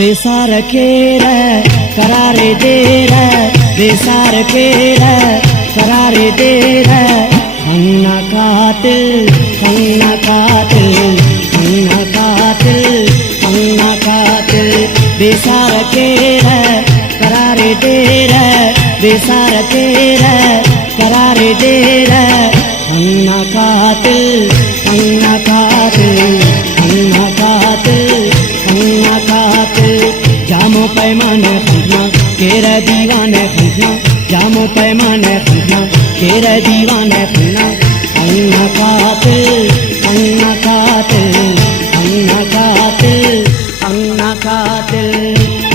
बेसार के करारे दे बेसार के करारे दे अन्ना कातिल अन्ना कातिल अन्ना कातिल अन्ना कातिल बेसार के करारे दे बेसार के करारे दे अन्ना कातिल अन्ना कातिल अन्ना कातिल अन्ना कातिल जामो पैमाने फूटना केरा दीवाने फूटना जामो पैमाने फूटना केरा दीवाने फूटना अन्ना कातिल अन्ना कातिल अन्ना कातिल अन्ना कातिल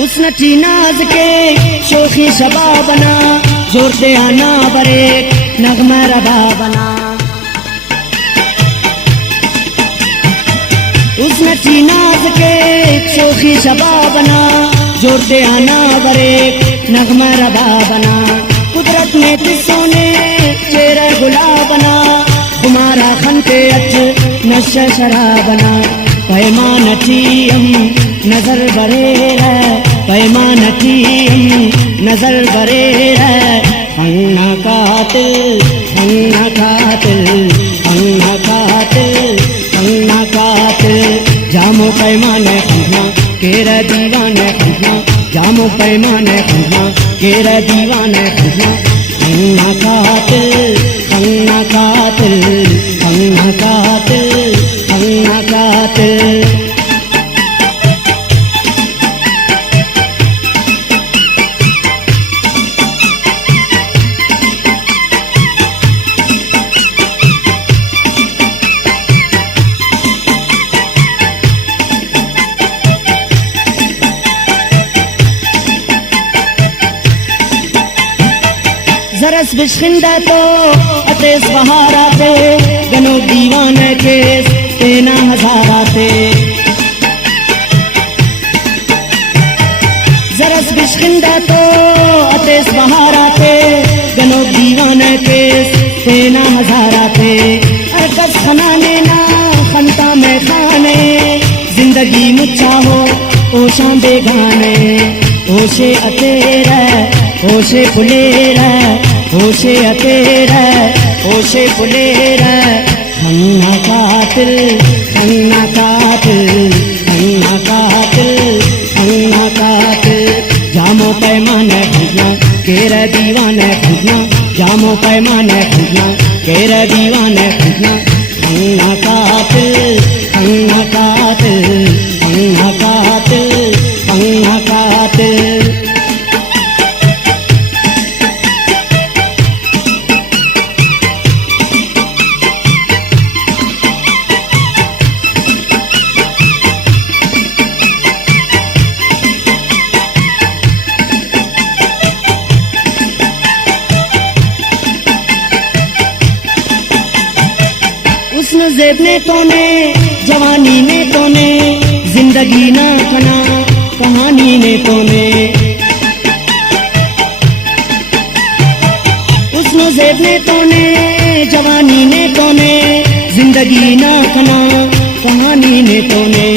उस नटी नाज के शोखी शबाब बना जोरते आना बरे नगमा रबा बना उस नटी नाज के शोखी शबाब बना जोरते आना बरे नगमा रबा बना कुदरत ने तिसों ने चेहरा गुलाब बना तुम्हारा खनते अच नशा शराब बना पैमान हम नजर बरे पैमान नजर बरे अन्ना कातिल अन्ना कातिल अन्ना कातिल अन्ना कातिल जामो पैमाने फूटना केरा दीवाने फूटना जामो पैमाने फूटना केरा दीवाने फूटना अन्ना कातिल अन्ना कातिल अन्ना कातिल अन्ना कातिल जरस बिश्किंदा तो अतेस बहारा थे गनो दीवाने के तेना हजारा थे जरस बिश्किंदा तो अतेस बहारा थे गनो दीवाने के तेना हजारा थे अरकस खनाने ना खनता में खाने जिंदगी मुच्छा हो ओशां बेगाने ओशे अतेरा ओशे फुलेरा ओशे अतेरा ओशे फुलेरा अन्ना कातिल अन्ना कातिल अन्ना कातिल अन्ना कातिल जामो पैमाने फूटना केरा दीवाने फूटना जामो पैमाने फूटना केरा दीवाने फूटना अन्ना कातिल अन्ना कातिल अन्ना कातिल अन्ना कातिल जेब ने तोने जवानी ने तोने जिंदगी ना खना कहानी ने तोने उसनो जेब ने तोने जवानी ने तोने जिंदगी ना खना कहानी ने तोने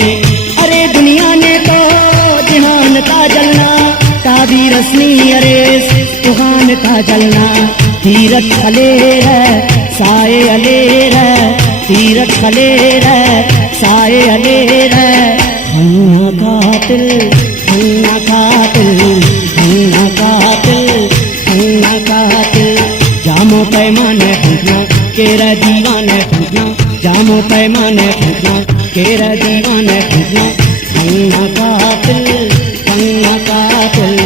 अरे दुनिया ने तो जहान का जलना ताबी रसनी अरे तुहान का जलना तीरथ खले है साए अले है तीरथ खले साए अले अन्ना कातिल अन्ना कातिल अन्ना कातिल अन्ना कातिल जामो पैमाने फूटना केरा दीवाने फूटना जामो पैमाने फूटना केरा दीवाने फूटना अन्ना कातिल अन्ना कातिल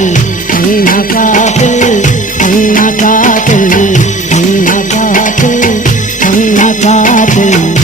अन्ना कातिल अन्ना कातिल अन्ना कातिल अन्ना कातिल